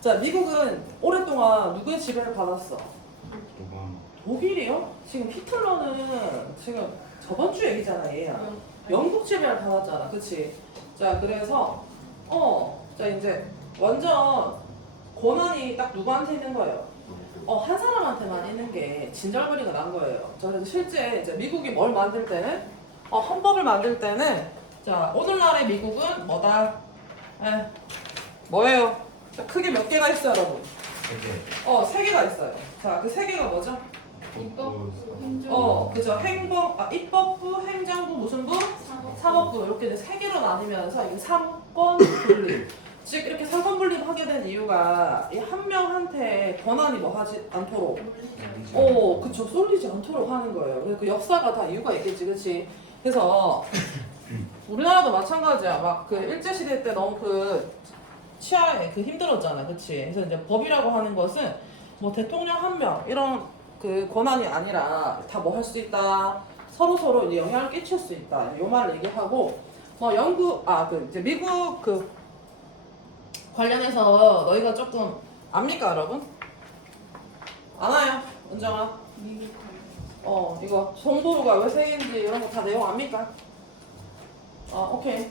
자, 미국은 오랫동안 누구의 지배를 받았어? 누가 독일이요? 지금 히틀러는 지금 저번 주 얘기잖아, 얘야. 영국 지배를 받았잖아, 그치? 자, 그래서 자 이제 완전 권한이 딱 누구한테 있는 거예요? 한 사람한테만 있는 게 진절머리가 난 거예요. 자, 그래서 실제 이제 미국이 뭘 만들 때는 헌법을 만들 때는 자, 오늘날의 미국은 뭐다? 뭐예요? 자, 크게 몇 개가 있어요, 여러분? 세계 세 개가 있어요. 자, 그 세 개가 뭐죠? 그죠. 입법부, 행정부, 무슨 부? 사법부. 이렇게 이제 세 개로 나뉘면서 이게 삼권 분립. 즉 이렇게 삼권 분립하게 된 이유가 이 한 명한테 권한이 뭐 하지 않도록. 그쵸. 쏠리지 않도록 하는 거예요. 그래서 그 역사가 다 이유가 있겠지, 그치? 그래서 우리나라도 마찬가지야. 막 그 일제 시대 때 너무 그 치아에 그 힘들었잖아, 그치? 그래서 이제 법이라고 하는 것은 뭐 대통령 한 명 이런 그 권한이 아니라 다 뭐 할 수 있다. 서로 이제 영향을 끼칠 수 있다. 요 말을 얘기하고 뭐 이제 미국 그 관련해서 너희가 조금 압니까, 여러분? 아나요, 은정아? 이거 정보가 왜 세 개인지 이런 거 다 내용 압니까? 오케이.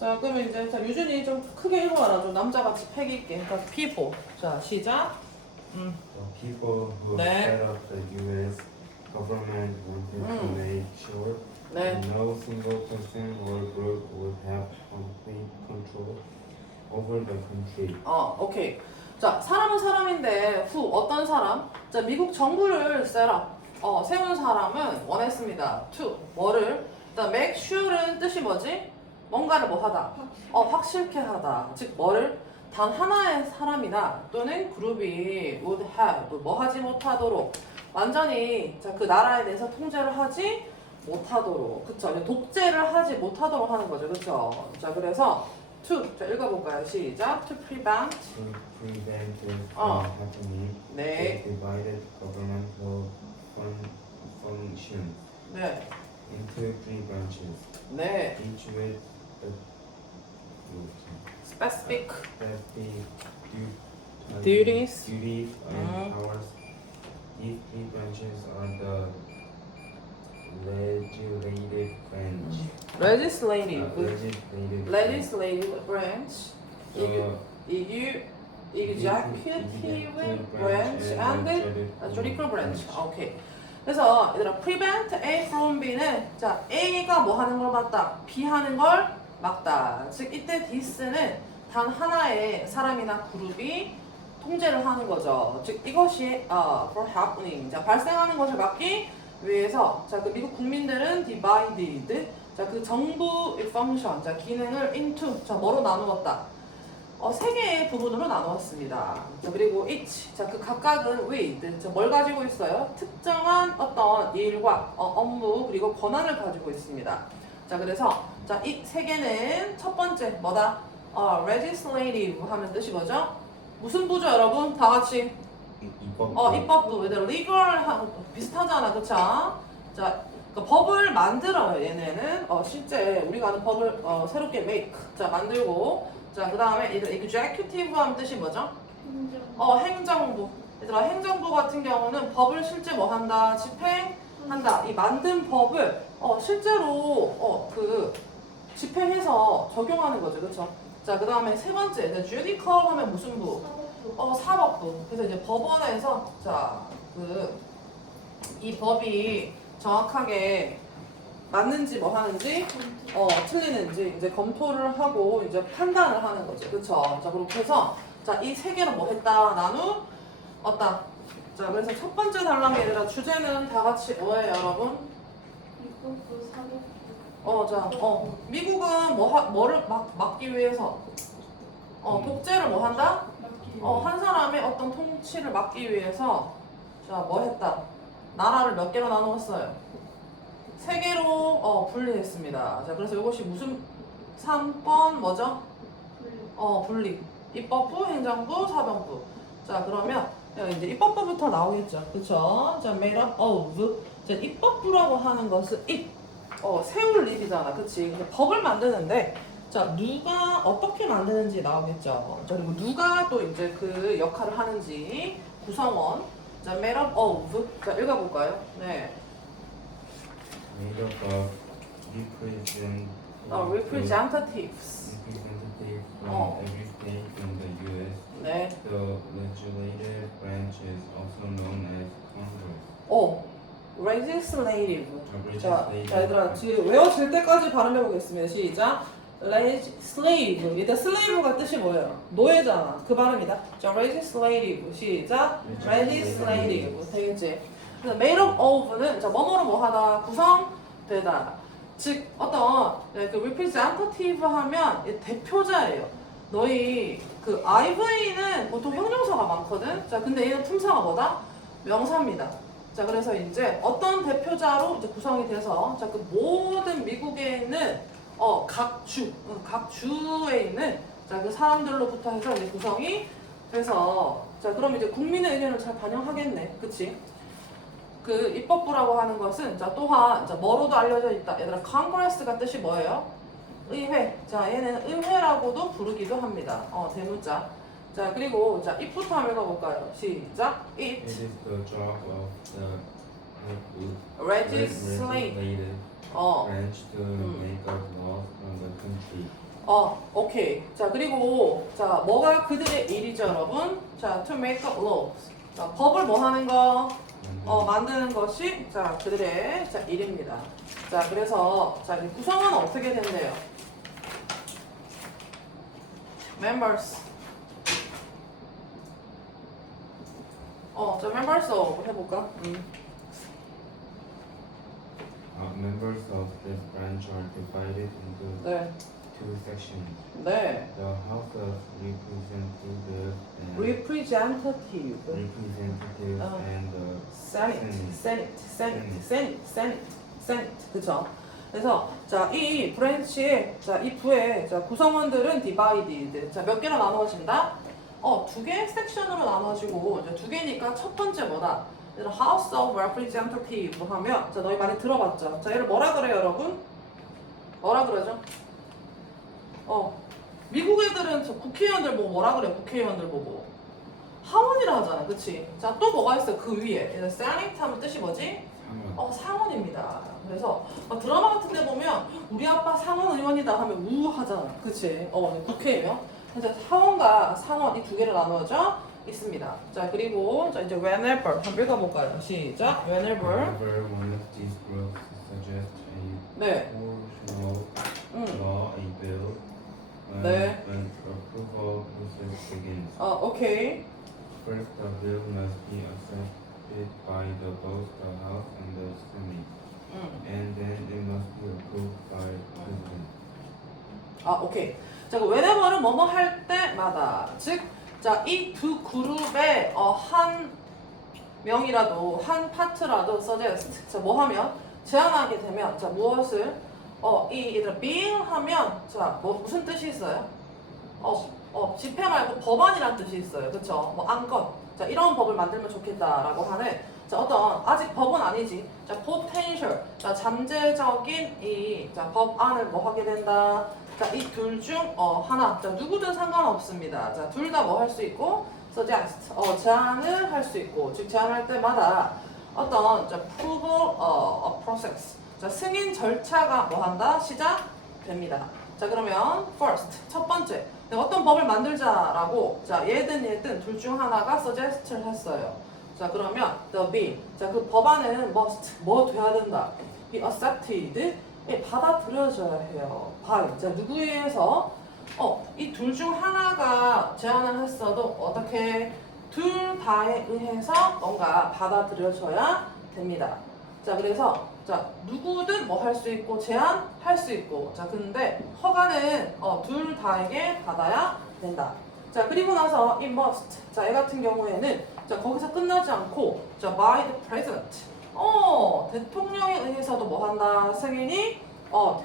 자, 그러면 이제 자, 유준이 좀 크게 읽어봐라. 좀 남자같이 패기 있게. 그러니까 people. 자, 시작. The people who 네. set up the U.S. government wanted to make sure 네. no single person or group would have complete control over the country. 오케이. 자, 사람은 사람인데 어떤 사람? 자, 미국 정부를 세운 사람은 원했습니다. to 뭐를? 일단 make sure는 뜻이 뭐지? 뭔가를 뭐 하다. 확실케 하다. 즉 뭐를? 단 하나의 사람이나 또는 그룹이 would have 뭐 하지 못하도록 완전히 자, 그 나라에 대해서 통제를 하지 못하도록. 그쵸? 독재를 하지 못하도록 하는 거죠. 그쵸? 자, 그래서 자, 읽어볼까요? 시작. To prevent. To prevent it from happening, 네. they divided governmental functions 네. into three branches, 네. each with a Specific. specific Duties. and powers. These three branches are the legislative branch, Legislative branch. Executive branch and judicial branch. 오케이. 그래서 얘들아 prevent A from B는 자 A가 뭐 하는 걸 막다, B 하는 걸 막다. 즉 이때 this는 단 하나의 사람이나 그룹이 통제를 하는 거죠. 즉 이것이 for happening 자 발생하는 것을 막기 위해서 자 그 미국 국민들은 divided 자 그 정부 function 자 기능을 into 자 뭐로 나누었다. 세 개의 부분으로 나누었습니다. 자, 그리고 each 자 그 각각은 with 자 뭘 가지고 있어요? 특정한 어떤 일과 업무 그리고 권한을 가지고 있습니다. 자 그래서 자 이 세 개는 첫 번째 뭐다? legislative 하면 뜻이 뭐죠? 무슨 부죠, 여러분? 다 같이 입법부. 얘들 legal 비슷하잖아, 그쵸? 자 그 법을 만들어요. 얘네는 실제 우리가 아는 법을 새롭게 make 자 만들고 자 그 다음에 얘들 executive 하면 뜻이 뭐죠? 행정부. 얘들아 행정부 같은 경우는 법을 실제 뭐 한다? 집행한다. 이 만든 법을 실제로 그 집행해서 적용하는 거죠, 그렇죠? 자 그 다음에 세 번째 이제 judicial 하면 무슨 부? 사법부. 그래서 이제 법원에서 자 그 이 법이 정확하게 맞는지 뭐 하는지 틀리는지 이제 검토를 하고 이제 판단을 하는 거죠. 그쵸? 자 그렇게 해서 자 이 세 개로 뭐 했다? 나누었다. 자 그래서 첫 번째 단락이 아니라 주제는 다 같이 뭐예요, 여러분? 미국은 뭐를 막기 위해서 독재를 뭐 한다? 한 사람의 어떤 통치를 막기 위해서 자 뭐 했다? 나라를 몇 개로 나누었어요? 세 개로 분리했습니다. 자 그래서 이것이 무슨 3번 뭐죠? 분리. 입법부, 행정부, 사법부. 자 그러면 이제 입법부부터 나오겠죠. 그쵸? 자 made up of. 자 입법부라고 하는 것은 세울 일이잖아. 그치? 법을 만드는데 자, 누가 어떻게 만드는지 나오겠죠. 자, 그리고 누가 또 이제 그 역할을 하는지 구성원. 자, made up of. 자, 읽어볼까요? 네. Made up of representatives. representatives from Oh. every state in the U.S. 네. The legislative branch is also known as Congress. legislative. 자, Legislative 얘들아, 지금 외워질 때까지 발음해 보겠습니다. 시작. legislative. 일단 slave가 뜻이 뭐예요? 노예잖아. 그 발음이다. 자, legislative. 시작. legislative. 되겠지? 그래서 made up of는 자, 뭐뭐로 뭐하다, 구성되다. 즉, 어떤 그 representative 하면 대표자예요. 너희 그 IV는 보통 형용사가 많거든. 자, 근데 얘는 품사가 뭐다? 명사입니다. 자, 그래서 이제 어떤 대표자로 이제 구성이 돼서 자, 그 모든 미국에 있는 각 주에 있는 자, 그 사람들로부터 해서 이제 구성이 돼서 자, 그럼 이제 국민의 의견을 잘 반영하겠네. 그치? 그 입법부라고 하는 것은 자, 또한 자, 뭐로도 알려져 있다. 얘들아, Congress가 뜻이 뭐예요? 의회. 자, 얘는 의회라고도 부르기도 합니다. 대문자. 자, 그리고 자, it부터 한번 읽어볼까요? 시작. It It is the job of the legislate. legislative 어, branch to make up laws from the country. 오케이. 자, 그리고 자, 뭐가 그들의 일이죠, 여러분? 자, to make up laws. 자, 법을 뭐 하는 거? 만드는 것이 자, 그들의 자, 일입니다. 자, 그래서 자, 이 구성은 어떻게 된대요? members. 자, members 해볼까? Members of this branch are divided into 네, two sections. 네. The House of Representatives and representative. and the Senate. 그쵸? 그래서 자, 이 브랜치의 자, 이 부의 자, 구성원들은 divided. 자, 몇 개로 나누어진다? 두 개 섹션으로 나눠지고 이제 두 개니까 첫 번째 뭐다? 얘를 House of Representative 하면 자, 너희 많이 들어봤죠? 자, 얘를 뭐라 그래요, 여러분? 뭐라 그러죠? 미국 애들은 저 국회의원들 보고 뭐라 그래요? 국회의원들 보고 하원이라 하잖아, 그치? 자, 또 뭐가 있어요? 그 위에 얘는 Senate 하면 뜻이 뭐지? 상원입니다. 그래서 드라마 같은 데 보면 우리 아빠 상원 의원이다 하면 우하잖아, 그치? 국회의원. 그래서 하원과 상원 이 두 개를 나누어져 있습니다. 자, 그리고 자, 이제 whenever 한번 읽어볼까요? 시작. Whenever one of these groups suggests a 네. proportional law, a bill, 네. an approval process begins. 오케이. First, the bill must be accepted by both the House and the Senate, and then it must be approved by the President. 오케이. 자, 그 whenever는 뭐뭐 할 때마다, 즉, 자, 이 두 그룹의 한 명이라도 한 파트라도 suggest. 자, 뭐 하면 제안하게 되면 자, 무엇을 이 얘들아 being 하면 자, 무슨 뜻이 있어요? 집회 말고 법안이란 뜻이 있어요. 그쵸? 뭐 안건. 자, 이런 법을 만들면 좋겠다라고 하는 자, 어떤 아직 법은 아니지. 자, potential. 자, 잠재적인 이 자, 법안을 뭐 하게 된다. 자, 이 둘 중 하나. 자, 누구든 상관없습니다. 자, 둘 다 뭐 할 수 있고 suggest. 제안을 할 수 있고 즉 제안할 때마다 어떤 자, approval process. 자, 승인 절차가 뭐 한다? 시작됩니다. 자, 그러면 first 첫 번째. 내가 어떤 법을 만들자라고 자, 얘든 둘 중 하나가 suggest를 했어요. 자, 그러면 the bill. 자, 그 법안은 must 뭐 돼야 된다. be accepted. 받아들여져야 해요. by. 자, 누구에 의해서 이 둘 중 하나가 제안을 했어도 어떻게 둘 다에 의해서 뭔가 받아들여져야 됩니다. 자, 그래서 자, 누구든 뭐 할 수 있고 제안할 수 있고 자, 근데 허가는 둘 다에게 받아야 된다. 자, 그리고 나서 it must. 자, 얘 같은 경우에는 자, 거기서 끝나지 않고 자, by the president. 대통령에 의해서도 뭐 한다? 승인이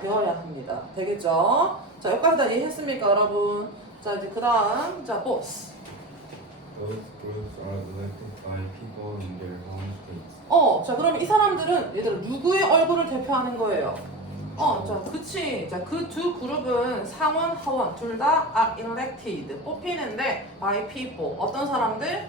되어야 합니다. 되겠죠? 자, 여기까지 다 이해했습니까, 여러분? 자, 이제 그 다음 자, boss. Those groups are elected by people in their home states. 자, 그럼 이 사람들은 얘들아 누구의 얼굴을 대표하는 거예요? 자, 그치. 자, 그 두 그룹은 상원, 하원 둘 다 are elected 뽑히는데 by people 어떤 사람들?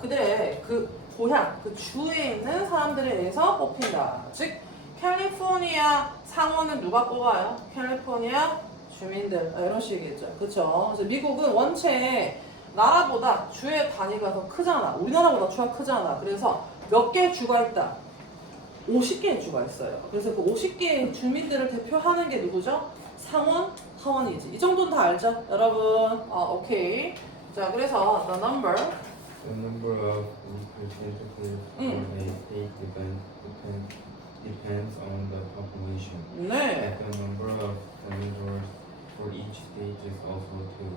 그들의 그 고향, 그 주에 있는 사람들에 의해서 뽑힌다. 즉, 캘리포니아 상원은 누가 뽑아요? 캘리포니아 주민들 이런 식이겠죠. 그쵸? 그래서 미국은 원체 나라보다 주의 단위가 더 크잖아. 우리나라보다 주가 크잖아. 그래서 몇 개의 주가 있다? 50개의 주가 있어요. 그래서 그 50개의 주민들을 대표하는 게 누구죠? 상원, 하원이지. 이 정도는 다 알죠? 여러분. 오케이. 자, 그래서 the number. The number of representatives for a state depends on the population. 네. But the number of senators for each state is also two.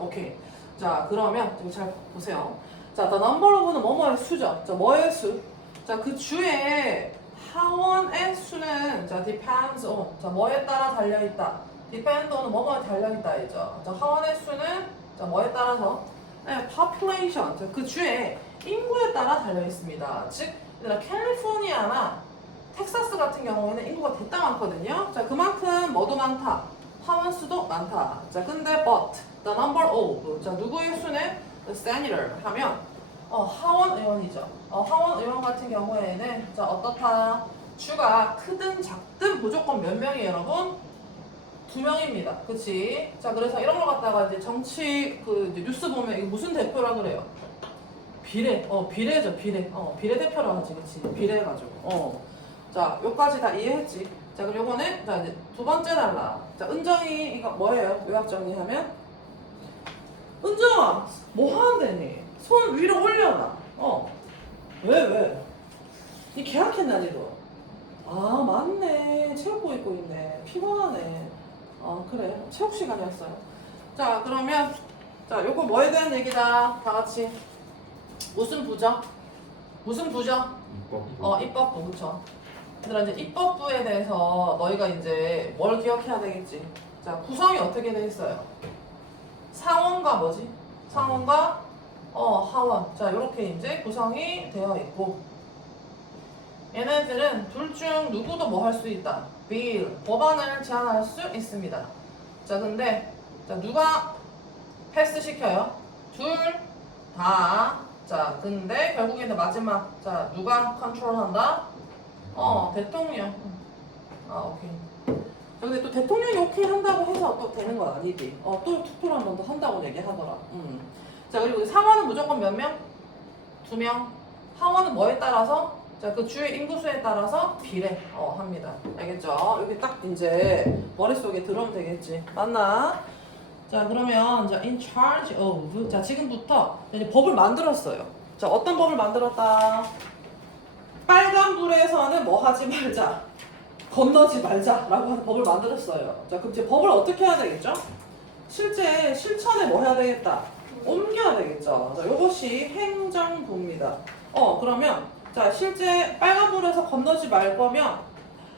오케이. 자, 그러면 좀 잘 보세요. 자, the number of는 뭐뭐의 수죠. 자, 뭐의 수? 자, 그 주에 하원의 수는 자, depends on. 자, 뭐에 따라 달려 있다. depend on은 뭐뭐에 달려 있다 이죠. 자, 하원의 수는 자, 뭐에 따라서? 네, population. 자, 그 주에 인구에 따라 달려 있습니다. 즉, 얘들아 캘리포니아나 텍사스 같은 경우에는 인구가 대따 많거든요. 자, 그만큼 뭐도 많다. 하원 수도 많다. 자, 근데 but the number of. 자, 누구의 수는 the senator 하면 하원 의원이죠. 하원 의원 같은 경우에는 자, 어떻다? 주가 크든 작든 무조건 몇 명이에요, 여러분? 2명입니다. 그치? 자, 그래서 이런 걸 갖다가 이제 정치 이제 뉴스 보면 이거 무슨 대표라 그래요? 비례죠, 비례. 비례대표라 하지, 그치? 비례해가지고. 자, 요까지 다 이해했지? 자, 그럼 요거는, 자, 이제 두 번째 달라. 자, 은정이, 이거 뭐예요? 요약 정리하면? 은정아, 뭐 하는데니? 손 위로 올려놔. 왜? 니 계약했나, 니도? 맞네. 체육복 입고 있네. 피곤하네. 그래. 체육 시간이었어요. 자, 그러면, 자, 요거 뭐에 대한 얘기다. 다 같이. 무슨 부죠? 입법부. 입법부, 그쵸? 얘들아, 이제 입법부에 대해서 너희가 이제 뭘 기억해야 되겠지? 자, 구성이 어떻게 돼 있어요? 상원과 뭐지? 상원과 하원. 자, 요렇게 이제 구성이 되어 있고, 얘네들은 둘 중 누구도 뭐 할 수 있다. 빌, 법안을 제안할 수 있습니다. 자, 근데 자, 누가 패스 시켜요? 둘 다. 자, 근데 결국에는 마지막 자, 누가 컨트롤한다? 대통령. 오케이. 자, 근데 또 대통령이 오케이 한다고 해서 또 되는 건 아니지. 또 투표를 한 번 더 한다고 얘기하더라. 자, 그리고 상원은 무조건 몇 명? 2명. 하원은 뭐에 따라서? 자, 그 주의 인구수에 따라서 비례 합니다. 알겠죠? 여기 딱 이제 머릿속에 들어오면 되겠지. 맞나? 자, 그러면 자, in charge of. 자, 지금부터 이제 법을 만들었어요. 자, 어떤 법을 만들었다? 빨간불에서는 뭐 하지 말자. 건너지 말자라고 하는 법을 만들었어요. 자, 그럼 이제 법을 어떻게 해야 되겠죠? 실제 실천에 뭐 해야 되겠다? 옮겨야 되겠죠. 자, 이것이 행정부입니다. 그러면 자, 실제 빨간불에서 건너지 말 거면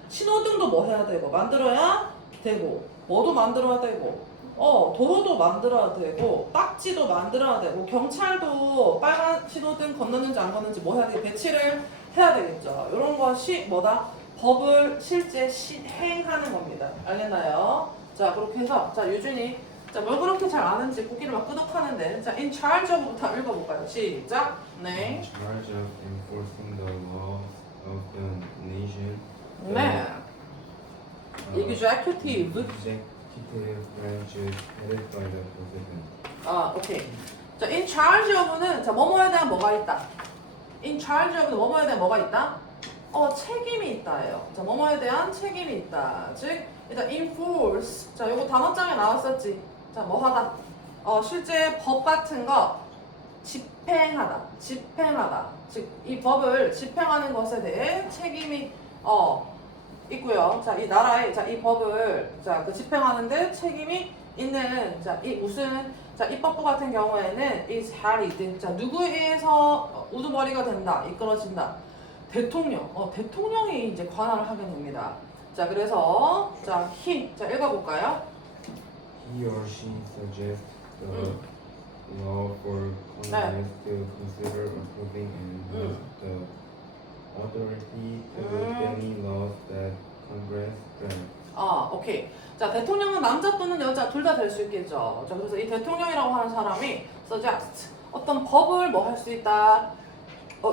신호등도 뭐 해야 되고 만들어야 되고 뭐도 만들어야 되고 도로도 만들어야 되고 딱지도 만들어야 되고 경찰도 빨간 신호등 건너는지 안 건너는지 뭐 해야 되게 배치를 해야 되겠죠. 이런 것이 뭐다? 법을 실제 시행하는 겁니다. 알겠나요? 자, 그렇게 해서 자, 유준이 자, 뭘 그렇게 잘 아는지 고기를 막 끄덕하는데 자, in charge of부터 읽어볼까요? 시작. 네. In charge of enforcing the laws of the nation. 네. executive. Executive branch is headed by the president. 오케이. 자, in charge of는 자, 뭐뭐에 대한 뭐가 있다. in charge of는 뭐뭐에 대한 뭐가 있다? 책임이 있다예요. 자, 뭐뭐에 대한 책임이 있다. 즉, 일단 enforce. 자, 요거 단어장에 나왔었지. 자, 뭐 하다. 실제 법 같은 거 집행하다. 즉, 이 법을 집행하는 것에 대해 책임이 있고요. 자, 이 나라에 자, 이 법을 자, 그 집행하는데 책임이 있는 자, 이 무슨 자, 입법부 같은 경우에는 is headed. 자, 누구에 의해서 우두머리가 된다. 이끌어진다. 대통령이 이제 관할을 하게 됩니다. 자, 그래서 자, 자, 읽어볼까요? He or she suggests the law for Congress to consider approving and has the authority to make any laws that Congress drafts. 오케이. 자, 대통령은 남자 또는 여자 둘 다 될 수 있겠죠. 자, 그래서 이 대통령이라고 하는 사람이 suggest 어떤 법을 뭐 할 수 있다.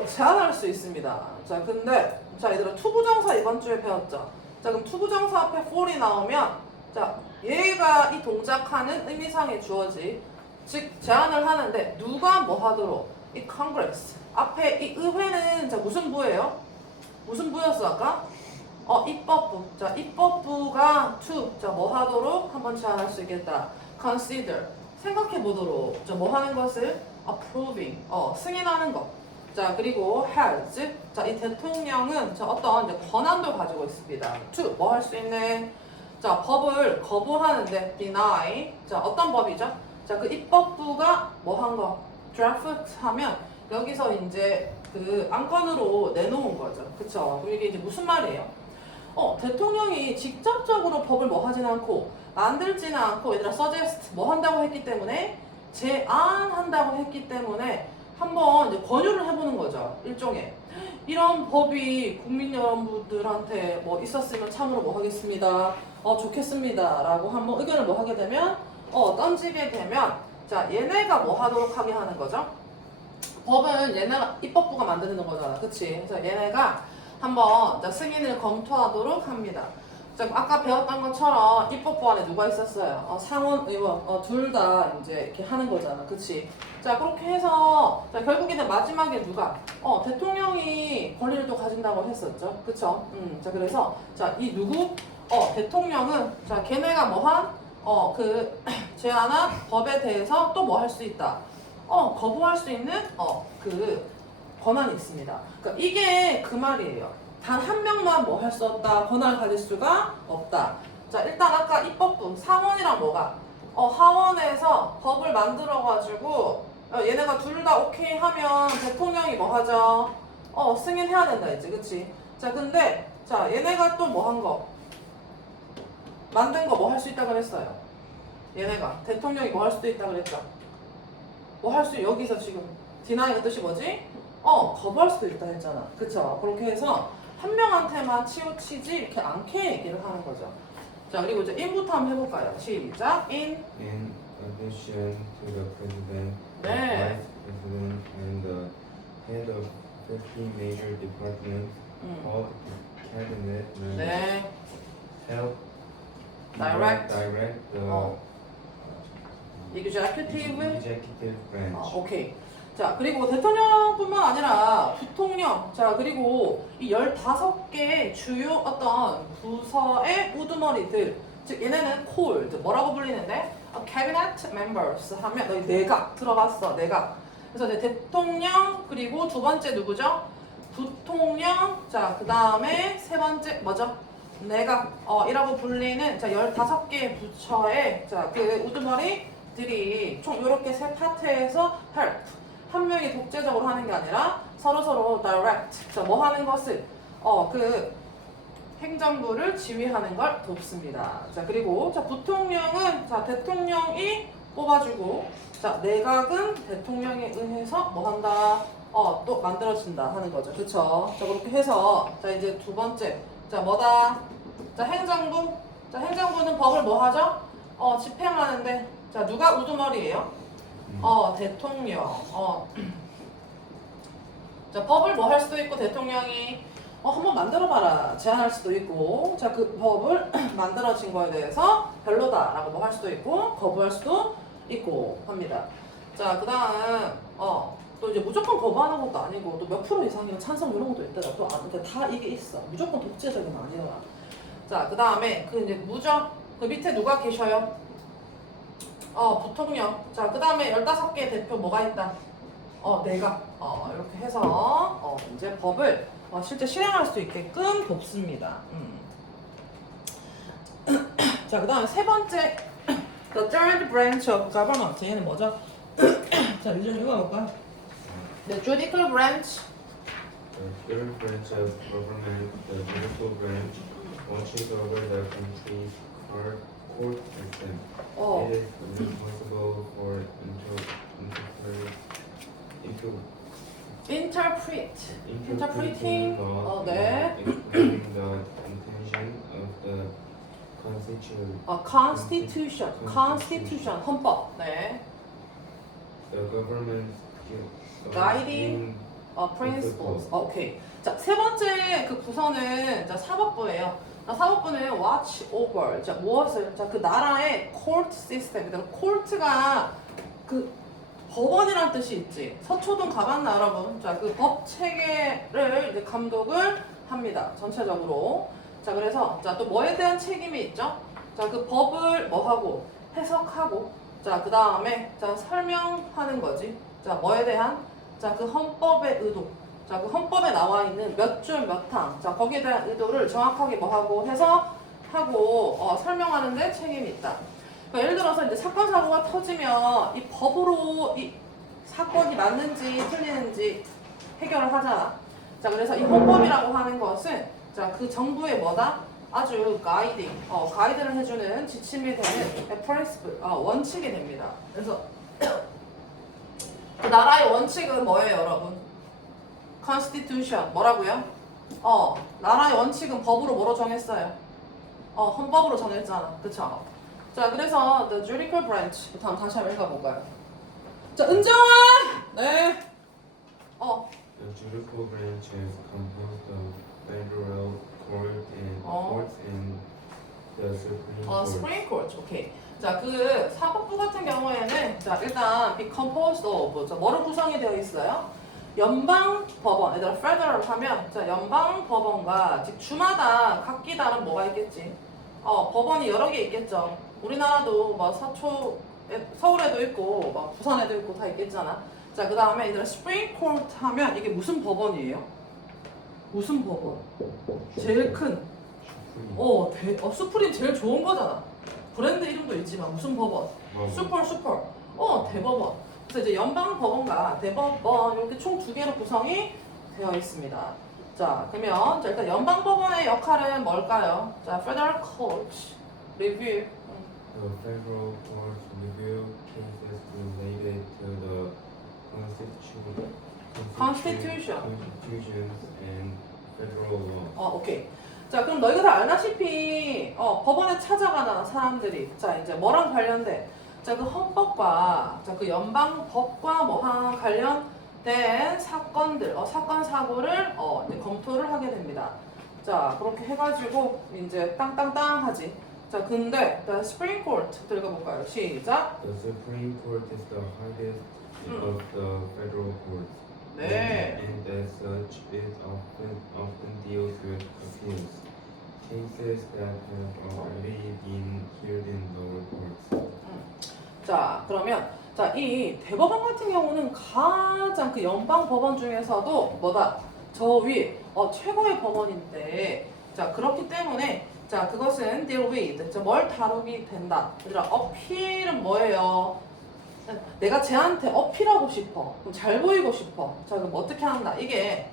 제안할 수 있습니다. 자, 근데 자, 얘들아 투부정사 이번 주에 배웠죠. 자, 그럼 투부정사 앞에 for이 나오면 자, 얘가 이 동작하는 의미상의 주어지. 즉 제안을 하는데 누가 뭐 하도록 이 Congress 앞에 이 의회는 자 무슨 부예요? 무슨 부였어 아까? 입법부. 자, 입법부가 to 자 뭐 하도록 한번 제안할 수 있겠다. Consider 생각해 보도록 자 뭐 하는 것을 approving 승인하는 것. 자 그리고 has 자 이 대통령은 자 어떤 이제 권한도 가지고 있습니다. to 뭐 할 수 있는 자 법을 거부하는데 deny 자 어떤 법이죠? 자, 그 입법부가 뭐 한 거? draft 하면 여기서 이제 그 안건으로 내놓은 거죠. 그쵸? 그럼 이게 이제 무슨 말이에요? 대통령이 직접적으로 법을 뭐 하진 않고 만들지는 않고 얘들아 suggest 뭐 한다고 했기 때문에 제안한다고 했기 때문에 한번 이제 권유를 해보는 거죠. 일종의 이런 법이 국민 여러분들한테 뭐 있었으면 참으로 뭐 하겠습니다. 좋겠습니다. 라고 한번 의견을 뭐 하게 되면 던지게 되면 자 얘네가 뭐 하도록 하게 하는 거죠? 법은 얘네가 입법부가 만드는 거잖아, 그치? 그래서 얘네가 한번 자, 승인을 검토하도록 합니다. 자 아까 배웠던 것처럼 입법부 안에 누가 있었어요? 상원 의원 둘 다 이제 이렇게 하는 거잖아, 그치? 자 그렇게 해서 자 결국에는 마지막에 누가 대통령이 권리를 또 가진다고 했었죠, 그쵸? 자 그래서 자 이 누구 대통령은 자 걔네가 뭐한 그 제안한 법에 대해서 또 뭐 할 수 있다. 거부할 수 있는 그 권한이 있습니다. 그러니까 이게 그 말이에요. 단 한 명만 뭐 할 수 없다. 권한을 가질 수가 없다. 자, 일단 아까 입법부 상원이랑 뭐가 하원에서 법을 만들어 가지고 얘네가 둘 다 오케이 하면 대통령이 뭐 하죠? 승인해야 된다 이제. 그치? 자, 근데 자, 얘네가 또 뭐 한 거? 만든 거 뭐 할 수 있다 그랬어요. 얘네가 대통령이 뭐 할 수도 있다 그랬죠. 뭐 할 수 여기서 지금 디나이가 뜻이 뭐지? 거부할 수도 있다 했잖아. 그쵸? 그렇게 해서 한 명한테만 치우치지 이렇게 않게 얘기를 하는 거죠. 자 그리고 이제 in부터 한번 해볼까요? 시작. In addition to the president, the 네. vice president, and the head of 50 major departments, all cabinet members 네. help Direct. the executive branch. 오케이. 자, 그리고 대통령뿐만 아니라 부통령, 자, 그리고 이 15개의 주요 어떤 부서의 우두머리들, 즉, 얘네는 called, 뭐라고 불리는데? cabinet members 하면, 너희 내각 들어봤어, 내각. 그래서 이제 대통령, 그리고 두 번째 누구죠? 부통령, 자, 그 다음에 세 번째, 뭐죠? 내각, 이라고 불리는, 자, 15개의 부처의, 자, 그 우두머리들이 총 이렇게 세 파트에서 help. 한 명이 독재적으로 하는 게 아니라 서로서로 direct. 자, 뭐 하는 것을 그 행정부를 지휘하는 걸 돕습니다. 자, 그리고 자, 부통령은 자, 대통령이 뽑아주고 자, 내각은 대통령에 의해서 뭐 한다? 또 만들어진다 하는 거죠. 그쵸? 자, 그렇게 해서 자, 이제 두 번째. 자, 뭐다? 자, 행정부. 자, 행정부는 법을 뭐 하죠? 집행하는데 자, 누가 우두머리예요? 대통령. 자, 법을 뭐 할 수도 있고, 대통령이, 한번 만들어봐라. 제안할 수도 있고, 자, 그 법을 만들어진 거에 대해서 별로다라고 뭐 할 수도 있고, 거부할 수도 있고 합니다. 자, 그 다음, 또 이제 무조건 거부하는 것도 아니고, 또 몇 프로 이상이면 찬성 이런 것도 있더라. 또, 그러니까 다 이게 있어. 무조건 독재적인 건 아니더라. 자, 그 다음에, 그 이제 무적, 그 밑에 누가 계셔요? 부통령. 자, 그 다음에 15개의 대표 뭐가 있다? 내각. 이렇게 해서, 이제 법을 실제 실행할 수 있게끔 돕습니다. 자, 그 다음에 세 번째, the third branch of government. 얘는 뭐죠? 자, 유준 읽어볼까요? The judicial branch. The third branch of government, the judicial branch, watches over the country's court system. It is responsible for interpreting interpreting laws 네. and explaining the intention of the constitution, 헌법. 네. The government Guiding principles. 오케이. 자, 세 번째 그 부서는 자, 사법부예요. 사법부는 watch over. 자, 무엇을? 자, 그 나라의 court system. court가 그 법원이란 뜻이 있지. 서초동 가봤나 여러분? 자, 그 법 체계를 이제 감독을 합니다. 전체적으로. 자, 그래서 자, 또 뭐에 대한 책임이 있죠? 자, 그 법을 뭐 하고 해석하고 자, 그 다음에 자, 설명하는 거지. 자, 뭐에 대한 자, 그 헌법의 의도. 자, 그 헌법에 나와 있는 몇 줄 몇 항. 자, 거기에 대한 의도를 정확하게 뭐 하고 해석하고 설명하는 데 책임이 있다. 그러니까 예를 들어서 이제 사건 사고가 터지면 이 법으로 이 사건이 맞는지 틀리는지 해결을 하잖아. 자, 그래서 이 헌법이라고 하는 것은 자, 그 정부의 뭐다? 아주 가이드를 해주는 지침이 되는 프린시플, 원칙이 됩니다. 그래서 그 나라의 원칙은 뭐예요, 여러분? Constitution 뭐라고요? 나라의 원칙은 법으로 뭐로 정했어요? 헌법으로 정했잖아, 그쵸? 자, 그래서 the judicial branch 다시 한번 읽어볼까요? 자, 은정아, 네. The judicial branch is composed of federal courts and the Supreme Court. Supreme Court, 오케이. 자, 그 사법부 같은 경우에는 자, 일단 be composed of 자, 뭐로 구성이 되어 있어요? 연방 법원, 얘들아 federal 하면 자, 연방 법원과 즉 주마다 각기 다른 뭐가 있겠지? 법원이 여러 개 있겠죠. 우리나라도 뭐 서울에도 있고 뭐 부산에도 있고 다 있겠잖아. 자, 그 다음에 얘들아 Supreme Court 하면 이게 무슨 법원이에요? 무슨 법원? 제일 큰. 수프림 제일 좋은 거잖아. 브랜드 이름도 있지만 무슨 법원? 슈퍼. 대법원. 그래서 이제 연방 법원과 대법원 이렇게 총 두 개로 구성이 되어 있습니다. 자, 그러면 자, 일단 연방 법원의 역할은 뭘까요? 자, Federal Court Review. The federal courts review cases related to the constitutions and federal law. 오케이. 자, 그럼 너희가 다 알다시피 법원에 찾아가는 사람들이 자, 이제 뭐랑 관련돼? 자, 그 헌법과 자, 그 연방 법과 뭐랑 관련된 사건들, 사건 사고를 이제 검토를 하게 됩니다. 자, 그렇게 해가지고 이제 땅땅땅 하지. 자, 근데 the Supreme Court 읽어볼까요? 시작. The Supreme Court is the highest of the federal courts. 네. And as such, it often deals with appeals, cases that have already been heard in lower courts. 자, 그러면 자, 이 대법원 같은 경우는 가장 그 연방 법원 중에서도 뭐다? 저 위에 최고의 법원인데 자, 그렇기 때문에 자, 그것은 deal with 자, 뭘 다루게 된다. 얘들아, 어필은 뭐예요? 내가 쟤한테 어필하고 싶어. 그럼 잘 보이고 싶어. 자, 그럼 어떻게 한다? 이게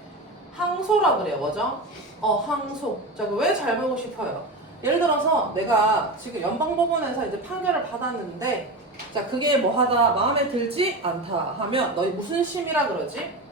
항소라 그래요. 뭐죠? 항소. 자, 왜 잘 보이고 싶어요? 예를 들어서 내가 지금 연방법원에서 이제 판결을 받았는데 자, 그게 뭐하다 마음에 들지 않다 하면 너희 무슨 심이라 그러지?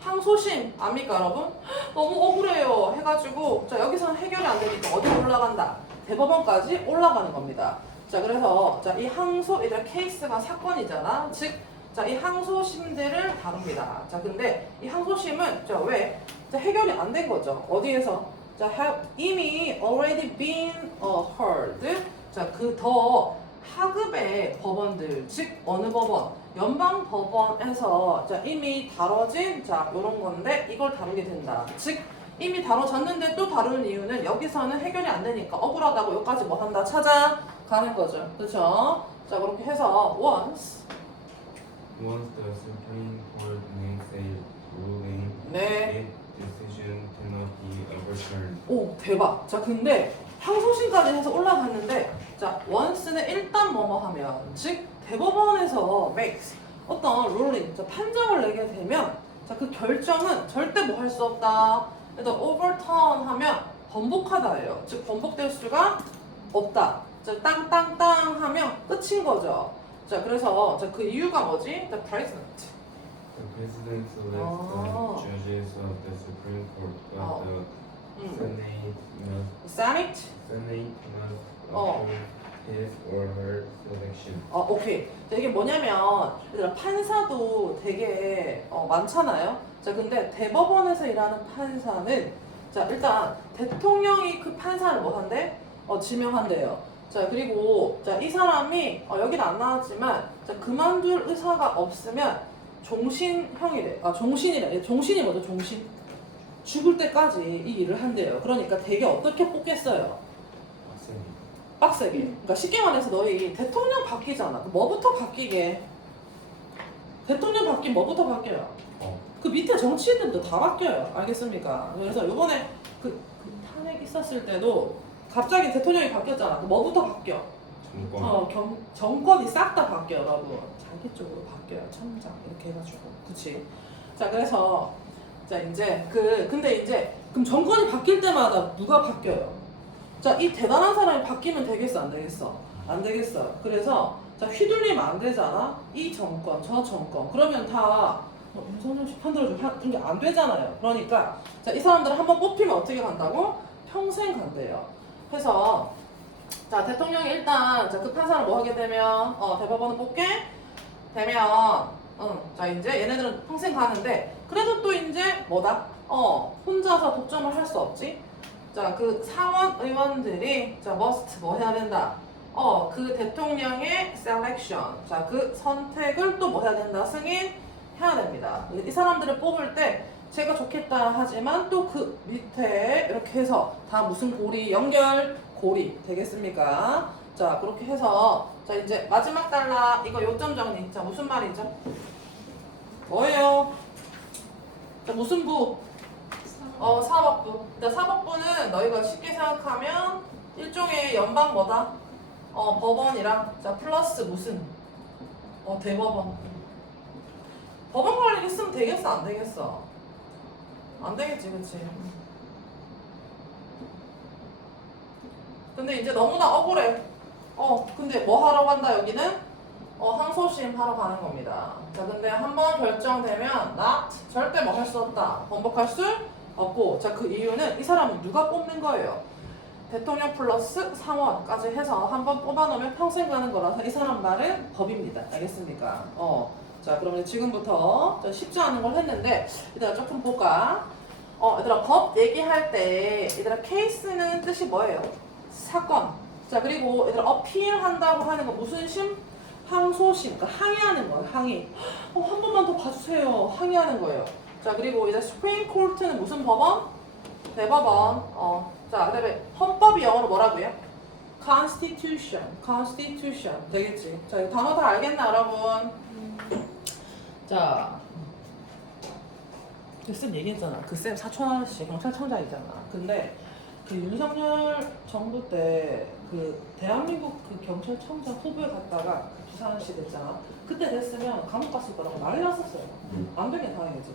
항소심 압니까 여러분? 너무 억울해요 해가지고 자, 여기서는 해결이 안 되니까 어디로 올라간다? 대법원까지 올라가는 겁니다. 자, 그래서 자, 이 항소 이들 케이스가 사건이잖아. 즉, 자, 이 항소심들을 다룹니다. 자, 근데 이 항소심은 자, 왜? 자, 해결이 안 된 거죠. 어디에서? 자, 이미 already been heard. 자, 그 더 하급의 법원들, 즉 어느 법원? 연방 법원에서 자, 이미 다뤄진 자, 요런 건데 이걸 다루게 된다. 즉 이미 다뤄졌는데 또 다루는 이유는 여기서는 해결이 안 되니까 억울하다고 여기까지 뭐 한다? 찾아가는 거죠. 그렇죠? 자, 그렇게 해서 once the Supreme Court makes a ruling, 네. its decision cannot be overturned. 오, 대박. 자, 근데 항소심까지 해서 올라갔는데 자, once는 일단 뭐뭐 하면 즉 대법원에서 makes 어떤 ruling, 자, 판정을 내게 되면 자, 그 결정은 절대 뭐 할 수 없다. 그래서 overturn 하면 번복하다예요. 즉 번복될 수가 없다. 자, 땅땅땅 하면 끝인 거죠. 자, 그래서 자, 그 이유가 뭐지? The president. The president selects the judges of the Supreme Court, but the Senate Senate? must 어. approve his or her selection. 오케이. 자, 이게 뭐냐면 얘들아 판사도 되게 많잖아요. 자, 근데 대법원에서 일하는 판사는 자, 일단 대통령이 그 판사를 뭐 한대? 지명한대요. 자, 그리고 자, 이 사람이 여기는 안 나왔지만 자, 그만둘 의사가 없으면 종신형이래. 종신이래. 종신이 뭐죠? 종신. 죽을 때까지 이 일을 한대요. 그러니까 되게 어떻게 뽑겠어요? 빡세게. 그러니까 쉽게 말해서 너희 대통령 바뀌잖아. 뭐부터 바뀌게? 대통령 바뀌면 뭐부터 바뀌어요? 그 밑에 정치인들도 다 바뀌어요. 알겠습니까? 그래서 이번에 그 탄핵 있었을 때도 갑자기 대통령이 바뀌었잖아. 그 뭐부터 바뀌어? 정권. 정권이 싹 다 바뀌어, 여러분. 자기 쪽으로 바뀌어요. 천장 이렇게 해가지고, 그치? 자, 그래서 자 이제 근데 이제 그럼 정권이 바뀔 때마다 누가 바뀌어요? 자, 이 대단한 사람이 바뀌면 되겠어, 안 되겠어? 안 되겠어. 그래서 자 휘둘리면 안 되잖아. 이 정권, 저 정권. 그러면 다 윤석열 씨 편들어주고 그런 게 안 되잖아요. 그러니까 자 이 사람들을 한번 뽑히면 어떻게 간다고? 평생 간대요. 그래서 자 대통령이 일단 자 그 판사를 뭐 하게 되면 대법원을 뽑게 되면 자 이제 얘네들은 평생 가는데 그래도 또 이제 뭐다? 혼자서 독점을 할 수 없지. 자 그 상원 의원들이 자 must 뭐 해야 된다? 그 대통령의 selection 자 그 선택을 또 뭐 해야 된다? 승인해야 됩니다. 이 사람들을 뽑을 때 제가 좋겠다 하지만 또 그 밑에 이렇게 해서 다 무슨 고리 연결 고리 되겠습니까? 자 그렇게 해서 자 이제 마지막 단락 이거 요점 정리. 자 무슨 말이죠? 뭐예요? 자 무슨 부? 사법부. 자 사법부는 너희가 쉽게 생각하면 일종의 연방 뭐다? 법원이랑 자 플러스 무슨? 대법원. 법원 관리를 쓰면 되겠어 안 되겠어? 안 되겠지 그치? 근데 이제 너무나 억울해. 근데 뭐 하러 간다 여기는? 항소심 하러 가는 겁니다. 자 근데 한번 결정되면 절대 뭐 할 수 없다. 번복할 수 없고 자 그 이유는 이 사람은 누가 뽑는 거예요? 대통령 플러스 상원까지 해서 한번 뽑아놓으면 평생 가는 거라서 이 사람 말은 법입니다. 알겠습니까? 자 그러면 지금부터 쉽지 않은 걸 했는데 얘들아 조금 볼까? 얘들아 법 얘기할 때 얘들아 케이스는 뜻이 뭐예요? 사건. 자 그리고 얘들아 어필한다고 하는 거 무슨 심? 항소심. 그러니까 항의하는 거예요. 항의. 한 번만 더 봐주세요. 항의하는 거예요. 자 그리고 이제 스프링 콜트는 무슨 법원? 대법원. 자 그다음에 헌법이 영어로 뭐라고요? Constitution. Constitution 되겠지. 자 이 단어 다 알겠나 여러분? 자 그 쌤 얘기했잖아. 그 쌤 사촌 아저씨 경찰청장이잖아. 근데 그 윤석열 정부 때 그 대한민국 그 경찰청장 후보에 갔다가 부산시 됐잖아. 그때 됐으면 감옥 갔을 거라고 난리 났었어요. 안 되게 당했지.